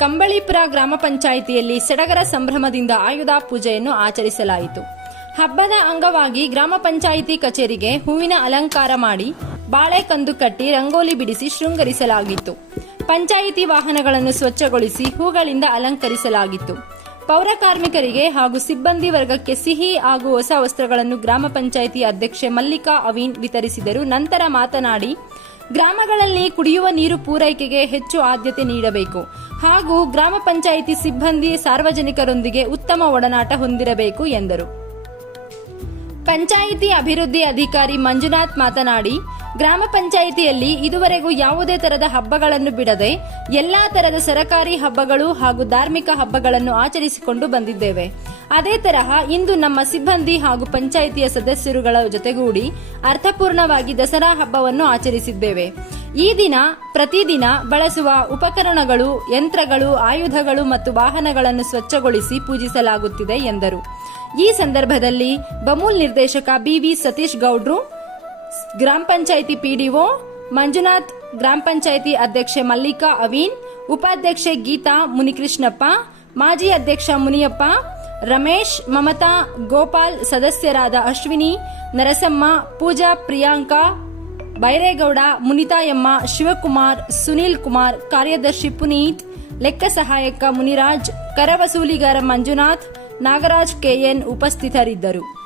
ಕಂಬಳಿಪುರ ಗ್ರಾಮ ಪಂಚಾಯಿತಿಯಲ್ಲಿ ಸಡಗರ ಸಂಭ್ರಮದಿಂದ ಆಯುಧ ಪೂಜೆಯನ್ನು ಆಚರಿಸಲಾಯಿತು. ಹಬ್ಬದ ಅಂಗವಾಗಿ ಗ್ರಾಮ ಪಂಚಾಯಿತಿ ಕಚೇರಿಗೆ ಹೂವಿನ ಅಲಂಕಾರ ಮಾಡಿ ಬಾಳೆಕಂದು ಕಟ್ಟಿ ರಂಗೋಲಿ ಬಿಡಿಸಿ ಶೃಂಗರಿಸಲಾಗಿತ್ತು. ಪಂಚಾಯಿತಿ ವಾಹನಗಳನ್ನು ಸ್ವಚ್ಛಗೊಳಿಸಿ ಹೂಗಳಿಂದ ಅಲಂಕರಿಸಲಾಗಿತ್ತು. ಪೌರ ಕಾರ್ಮಿಕರಿಗೆ ಹಾಗೂ ಸಿಬ್ಬಂದಿ ವರ್ಗಕ್ಕೆ ಸಿಹಿ ಹಾಗೂ ಹೊಸ ವಸ್ತ್ರಗಳನ್ನು ಗ್ರಾಮ ಪಂಚಾಯಿತಿ ಅಧ್ಯಕ್ಷೆ ಮಲ್ಲಿಕಾ ಅವೀನ್ ವಿತರಿಸಿದರು. ನಂತರ ಮಾತನಾಡಿ, ಗ್ರಾಮಗಳಲ್ಲಿ ಕುಡಿಯುವ ನೀರು ಪೂರೈಕೆಗೆ ಹೆಚ್ಚು ಆದ್ಯತೆ ನೀಡಬೇಕು. ಹಾಗೂ ಗ್ರಾಮ ಪಂಚಾಯಿತಿ ಸಿಬ್ಬಂದಿ ಸಾರ್ವಜನಿಕರೊಂದಿಗೆ ಉತ್ತಮ ಒಡನಾಟ ಹೊಂದಿರಬೇಕು ಎಂದರು. ಪಂಚಾಯಿತಿ ಅಭಿವೃದ್ಧಿ ಅಧಿಕಾರಿ ಮಂಜುನಾಥ್ ಮಾತನಾಡಿ, ಗ್ರಾಮ ಪಂಚಾಯಿತಿಯಲ್ಲಿ ಇದುವರೆಗೂ ಯಾವುದೇ ತರದ ಹಬ್ಬಗಳನ್ನು ಬಿಡದೆ ಎಲ್ಲಾ ತರದ ಸರಕಾರಿ ಹಬ್ಬಗಳು ಹಾಗೂ ಧಾರ್ಮಿಕ ಹಬ್ಬಗಳನ್ನು ಆಚರಿಸಿಕೊಂಡು ಬಂದಿದ್ದೇವೆ. ಅದೇ ತರಹ ಇಂದು ನಮ್ಮ ಸಿಬ್ಬಂದಿ ಹಾಗೂ ಪಂಚಾಯಿತಿಯ ಸದಸ್ಯರುಗಳ ಜೊತೆಗೂಡಿ ಅರ್ಥಪೂರ್ಣವಾಗಿ ದಸರಾ ಹಬ್ಬವನ್ನು ಆಚರಿಸಿದ್ದೇವೆ. ಈ ದಿನ ಪ್ರತಿದಿನ ಬಳಸುವ ಉಪಕರಣಗಳು, ಯಂತ್ರಗಳು, ಆಯುಧಗಳು ಮತ್ತು ವಾಹನಗಳನ್ನು ಸ್ವಚ್ಛಗೊಳಿಸಿ ಪೂಜಿಸಲಾಗುತ್ತಿದೆ ಎಂದರು. ಈ ಸಂದರ್ಭದಲ್ಲಿ ಬಮೂಲ್ ನಿರ್ದೇಶಕ ಬಿವಿ ಸತೀಶ್ ಗೌಡ್ರು, ಗ್ರಾಮ ಪಂಚಾಯಿತಿ ಪಿಡಿಒ ಮಂಜುನಾಥ್, ಗ್ರಾಮ ಪಂಚಾಯಿತಿ ಅಧ್ಯಕ್ಷೆ ಮಲ್ಲಿಕಾ ಅವೀನ್, ಉಪಾಧ್ಯಕ್ಷೆ ಗೀತಾ ಮುನಿಕೃಷ್ಣಪ್ಪ, ಮಾಜಿ ಅಧ್ಯಕ್ಷ ಮುನಿಯಪ್ಪ, ರಮೇಶ್, ಮಮತಾ, ಗೋಪಾಲ್, ಸದಸ್ಯರಾದ ಅಶ್ವಿನಿ, ನರಸಮ್ಮ, ಪೂಜಾ, ಪ್ರಿಯಾಂಕಾ ಬೈರೇಗೌಡ ಮುನಿತಾಯಮ್ಮ ಶಿವಕುಮಾರ್, ಸುನೀಲ್ ಕುಮಾರ್, ಕಾರ್ಯದರ್ಶಿ ಪುನೀತ್, ಲೆಕ್ಕ ಸಹಾಯಕ ಮುನಿರಾಜ್ ಕರ ವಸೂಲಿಗಾರ ಮಂಜುನಾಥ್, ನಾಗರಾಜ್ ಕೆಎನ್ ಉಪಸ್ಥಿತರಿದ್ದರು.